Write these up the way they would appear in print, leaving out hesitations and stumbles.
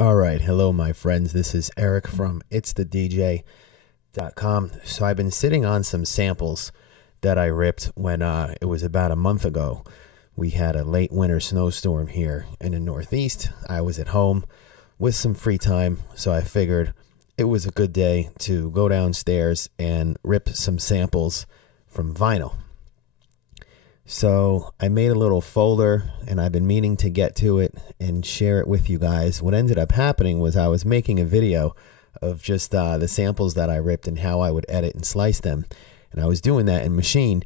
All right, hello my friends, this is Eric from itsthedj.com. So I've been sitting on some samples that I ripped when it was about a month ago. We had a late winter snowstorm here in the Northeast. I was at home with some free time, so I figured it was a good day to go downstairs and rip some samples from vinyl. So I made a little folder and I've been meaning to get to it and share it with you guys. What ended up happening was I was making a video of just the samples that I ripped and how I would edit and slice them. And I was doing that in Maschine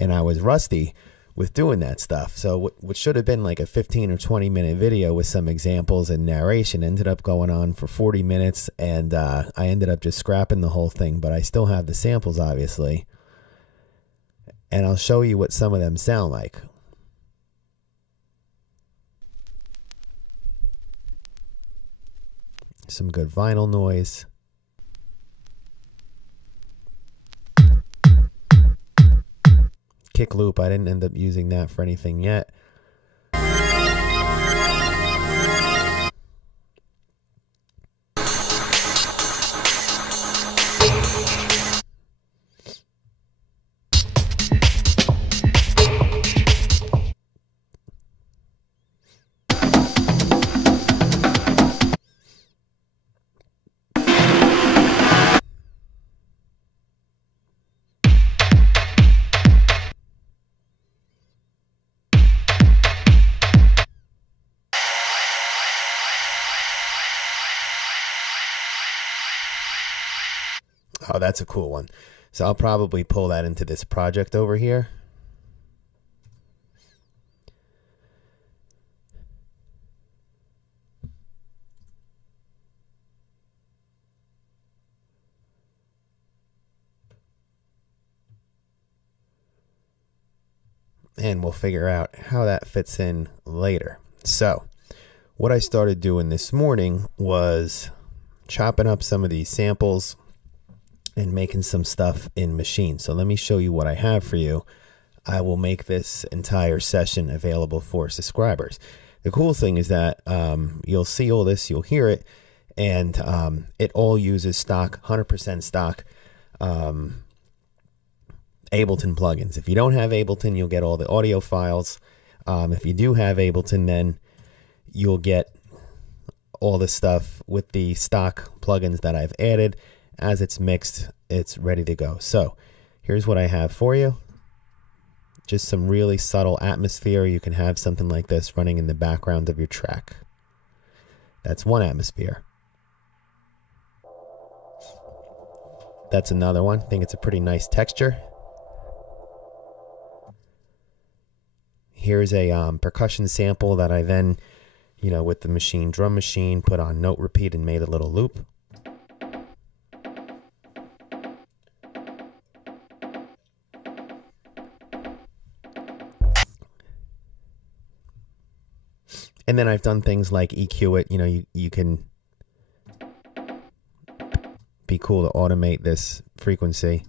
and I was rusty with doing that stuff. So what should have been like a 15 or 20 minute video with some examples and narration ended up going on for 40 minutes and I ended up just scrapping the whole thing, but I still have the samples obviously. And I'll show you what some of them sound like. Some good vinyl noise. Kick loop, I didn't end up using that for anything yet. Oh, that's a cool one. So I'll probably pull that into this project over here. And we'll figure out how that fits in later. So what I started doing this morning was chopping up some of these samples and making some stuff in Maschine. So let me show you what I have for you. I will make this entire session available for subscribers. The cool thing is that you'll see all this, you'll hear it, and it all uses stock, 100% stock Ableton plugins. If you don't have Ableton, you'll get all the audio files. If you do have Ableton, then you'll get all the stuff with the stock plugins that I've added. As it's mixed, it's ready to go. So here's what I have for you. Just some really subtle atmosphere. You can have something like this running in the background of your track. That's one atmosphere. That's another one. I think it's a pretty nice texture. Here's a percussion sample that I then, with the Maschine drum machine, put on note repeat and made a little loop. And then I've done things like EQ it. You can be cool to automate this frequency.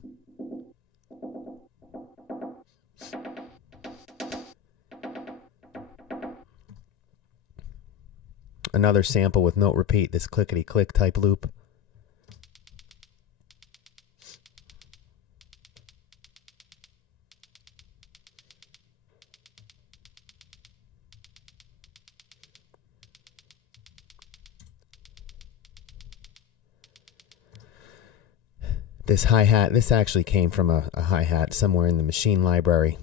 Another sample with note repeat, this clickety click type loop. This hi-hat, this actually came from a hi-hat somewhere in the Maschine library.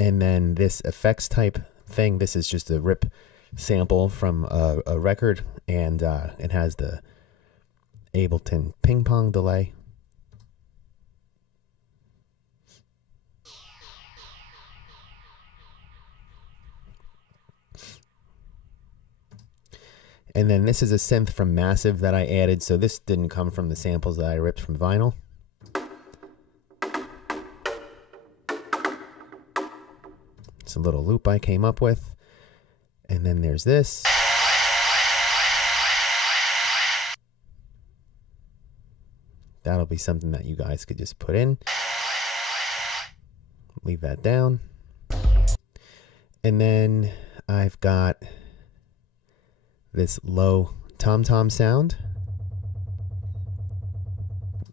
And then this effects type thing, this is just a rip sample from a record, and it has the Ableton ping pong delay. And then this is a synth from Massive that I added. So this didn't come from the samples that I ripped from vinyl. It's a little loop I came up with. And then there's this. That'll be something that you guys could just put in. Leave that down. And then I've got this low tom-tom sound.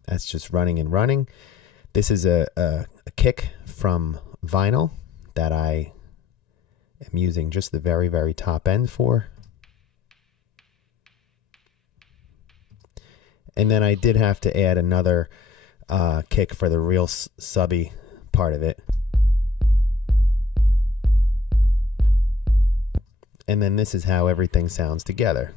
That's just running and running. This is a kick from vinyl that I am using just the very, very top end for. And then I did have to add another kick for the real subby part of it. And then this is how everything sounds together.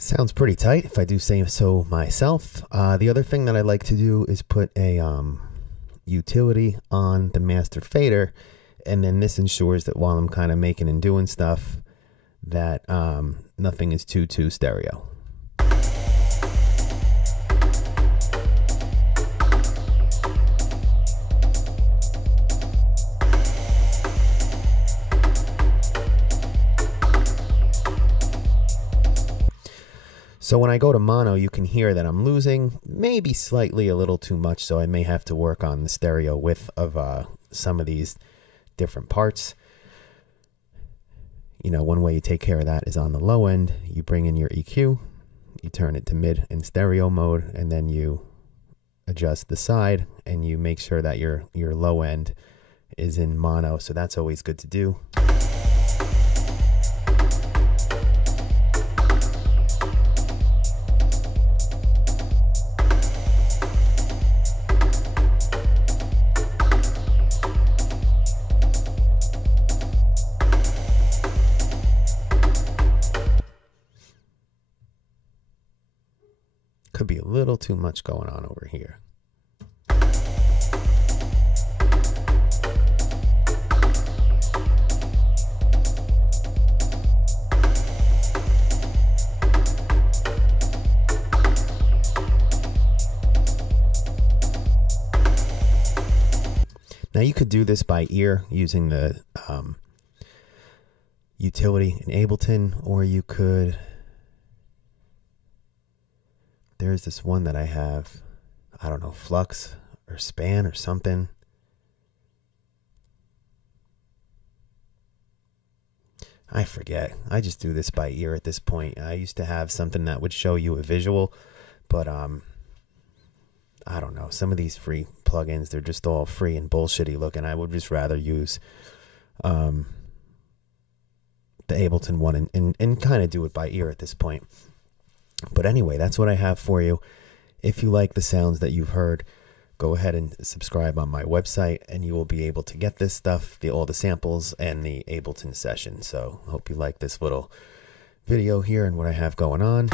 Sounds pretty tight, if I do say so myself. The other thing that I like to do is put a utility on the master fader, and then this ensures that while I'm kind of making and doing stuff, that nothing is too stereo. So when I go to mono, you can hear that I'm losing maybe slightly a little too much, so I may have to work on the stereo width of some of these different parts. You know, one way you take care of that is on the low end. You bring in your EQ, you turn it to mid and stereo mode, and then you adjust the side, and you make sure that your low end is in mono, so that's always good to do. Could be a little too much going on over here. Now you could do this by ear using the utility in Ableton, or you could... There's this one that I have, I don't know, Flux or Span or something. I forget. I just do this by ear at this point. I used to have something that would show you a visual, but I don't know. Some of these free plugins, they're just all free and bullshitty looking. I would just rather use the Ableton one and kind of do it by ear at this point. But anyway, that's what I have for you. If you like the sounds that you've heard, go ahead and subscribe on my website, and you will be able to get this stuff, all the samples and the Ableton session. So hope you like this little video here and what I have going on.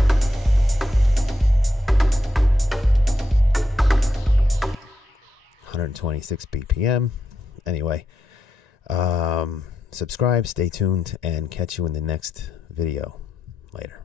126 BPM. Anyway, subscribe, stay tuned, and catch you in the next video. Later.